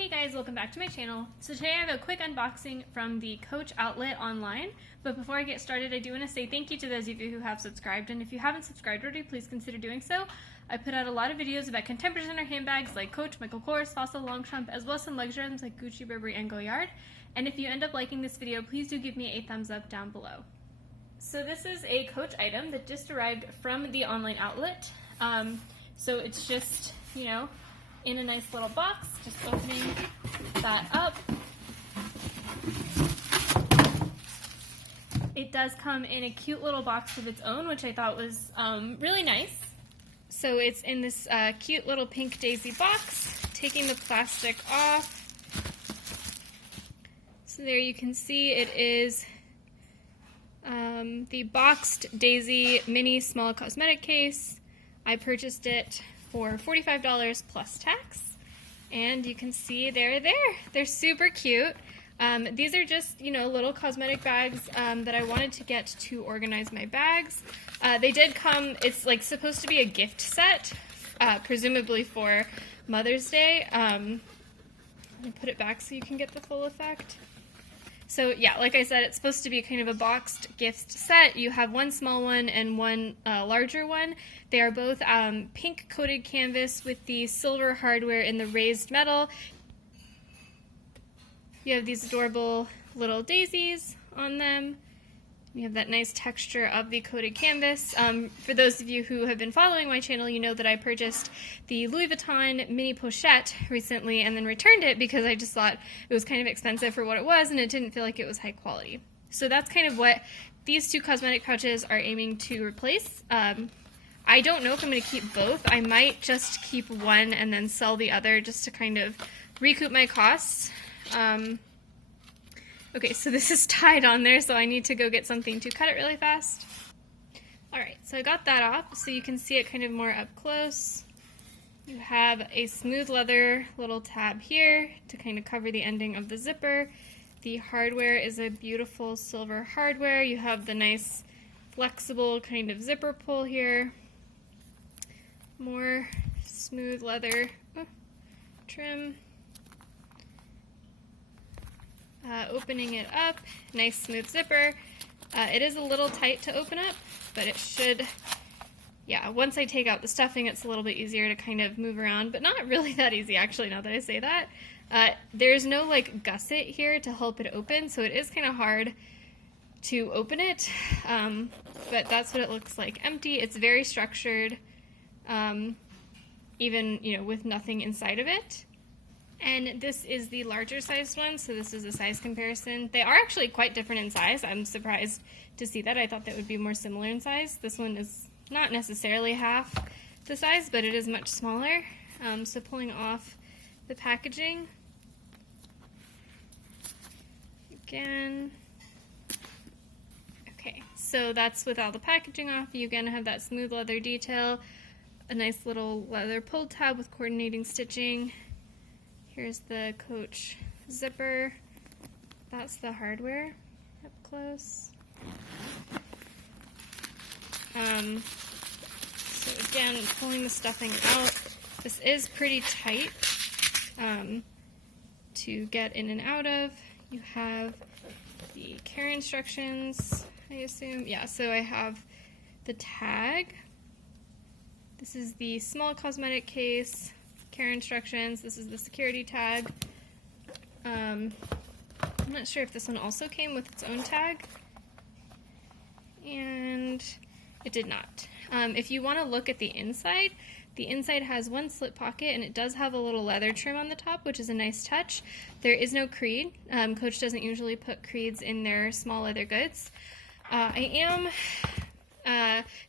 Hey guys, welcome back to my channel. So today I have a quick unboxing from the Coach outlet online, but before I get started I do want to say thank you to those of you who have subscribed, and if you haven't subscribed already, please consider doing so. I put out a lot of videos about contemporary designer handbags like Coach, Michael Kors, Fossil, Longchamp, as well as some luxury items like Gucci, Burberry, and Goyard. And if you end up liking this video, please do give me a thumbs up down below. So this is a Coach item that just arrived from the online outlet. So it's just, you know, in a nice little box, just opening that up. It does come in a cute little box of its own, which I thought was really nice. So it's in this cute little pink daisy box. Taking the plastic off. So there you can see it is the boxed daisy mini small cosmetic case. I purchased it for $45 plus tax, and you can see they're there. They're super cute. These are just, you know, little cosmetic bags that I wanted to get to organize my bags. They did come, it's like supposed to be a gift set, presumably for Mother's Day. Let me put it back so you can get the full effect. So yeah, like I said, it's supposed to be kind of a boxed gift set. You have one small one and one larger one. They are both pink coated canvas with the silver hardware in the raised metal. You have these adorable little daisies on them. You have that nice texture of the coated canvas. For those of you who have been following my channel, you know that I purchased the Louis Vuitton mini pochette recently and then returned it because I just thought it was kind of expensive for what it was and it didn't feel like it was high quality. So that's kind of what these two cosmetic pouches are aiming to replace. I don't know if I'm going to keep both. I might just keep one and then sell the other just to kind of recoup my costs. Okay, so this is tied on there, so I need to go get something to cut it really fast. Alright, so I got that off, so you can see it kind of more up close. You have a smooth leather little tab here to kind of cover the ending of the zipper. The hardware is a beautiful silver hardware. You have the nice flexible kind of zipper pull here. More smooth leather trim. Opening it up, nice smooth zipper. It is a little tight to open up, but it should, yeah, once I take out the stuffing, it's a little bit easier to kind of move around, but not really that easy actually, now that I say that. There's no like gusset here to help it open, so it is kind of hard to open it, but that's what it looks like empty. It's very structured, even, you know, with nothing inside of it. And this is the larger sized one, so this is a size comparison. They are actually quite different in size. I'm surprised to see that. I thought that would be more similar in size. This one is not necessarily half the size, but it is much smaller. So pulling off the packaging. Again. Okay, so that's with all the packaging off. You again have that smooth leather detail, a nice little leather pull tab with coordinating stitching. Here's the Coach zipper. That's the hardware up close. So again, pulling the stuffing out. This is pretty tight to get in and out of. You have the care instructions, I assume. Yeah, so I have the tag. This is the small cosmetic case. Care instructions. This is the security tag. I'm not sure if this one also came with its own tag, and it did not. If you want to look at the inside has one slip pocket, and it does have a little leather trim on the top, which is a nice touch. There is no creed. Coach doesn't usually put creeds in their small leather goods.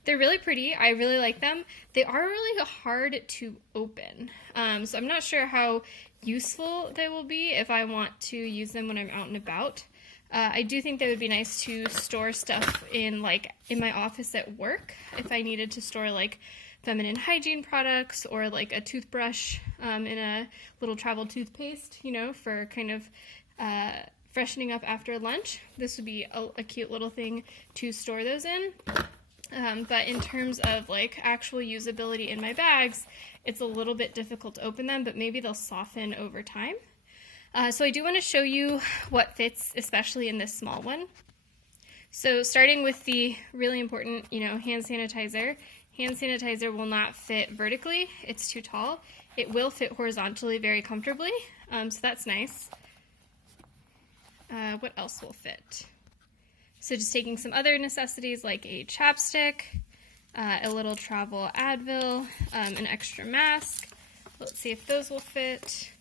They're really pretty. I really like them. They are really hard to open. So I'm not sure how useful they will be if I want to use them when I'm out and about. I do think they would be nice to store stuff in, like, in my office at work if I needed to store, like, feminine hygiene products or, like, a toothbrush in a little travel toothpaste, you know, for kind of freshening up after lunch. This would be a cute little thing to store those in. But in terms of like actual usability in my bags, it's a little bit difficult to open them, but maybe they'll soften over time. So I do want to show you what fits, especially in this small one. So starting with the really important, hand sanitizer. Hand sanitizer will not fit vertically. It's too tall. It will fit horizontally very comfortably, so that's nice. What else will fit? So just taking some other necessities like a chapstick, a little travel Advil, an extra mask. Let's see if those will fit.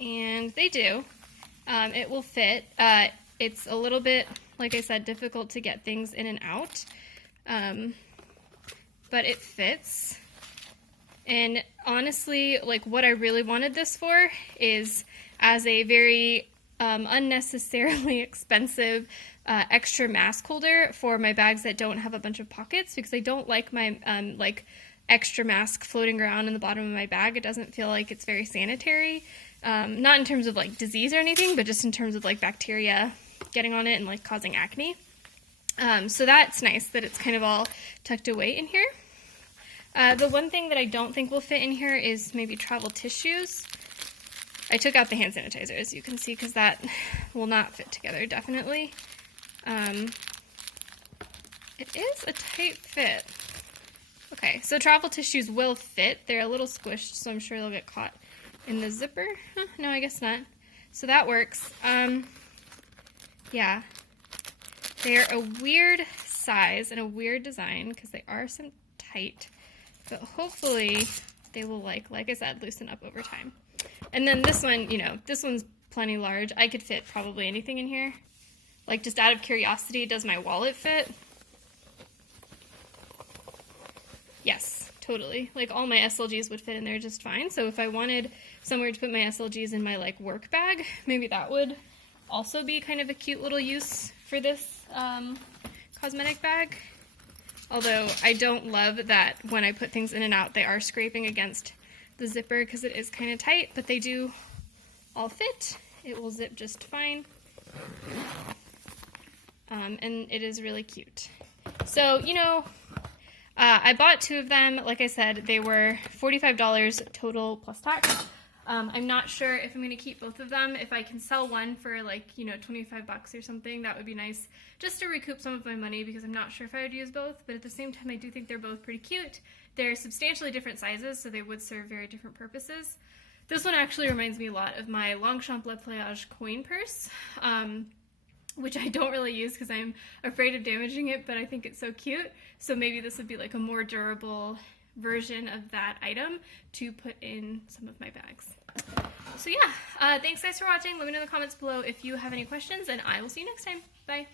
And they do. It will fit. It's a little bit, like I said, difficult to get things in and out, but it fits. And honestly, like what I really wanted this for is as a very unnecessarily expensive extra mask holder for my bags that don't have a bunch of pockets, because I don't like my extra mask floating around in the bottom of my bag. It doesn't feel like it's very sanitary. Not in terms of like disease or anything, but just in terms of like bacteria getting on it and like causing acne. So that's nice that it's kind of all tucked away in here. The one thing that I don't think will fit in here is maybe travel tissues. I took out the hand sanitizer, as you can see, because that will not fit together, definitely. It is a tight fit. Okay, so travel tissues will fit. They're a little squished, so I'm sure they'll get caught in the zipper. Huh, no, I guess not. So that works. Yeah. They're a weird size and a weird design because they are some tight, but hopefully they will, like I said, loosen up over time. And then this one, this one's plenty large. I could fit probably anything in here. Like, just out of curiosity, does my wallet fit? Yes, totally. Like, all my SLGs would fit in there just fine. So if I wanted somewhere to put my SLGs in my, like, work bag, maybe that would also be kind of a cute little use for this cosmetic bag. Although I don't love that when I put things in and out, they are scraping against the zipper because it is kind of tight, but they do all fit. It will zip just fine. And it is really cute. So, I bought 2 of them. Like I said, they were $45 total plus tax. I'm not sure if I'm going to keep both of them. If I can sell one for like, $25 or something, that would be nice just to recoup some of my money, because I'm not sure if I would use both. But at the same time, I do think they're both pretty cute. They're substantially different sizes, so they would serve very different purposes. This one actually reminds me a lot of my Longchamp Le Plage coin purse, which I don't really use because I'm afraid of damaging it, but I think it's so cute. So maybe this would be like a more durable version of that item to put in some of my bags. So yeah, thanks guys for watching. Let me know in the comments below if you have any questions, and I will see you next time. Bye.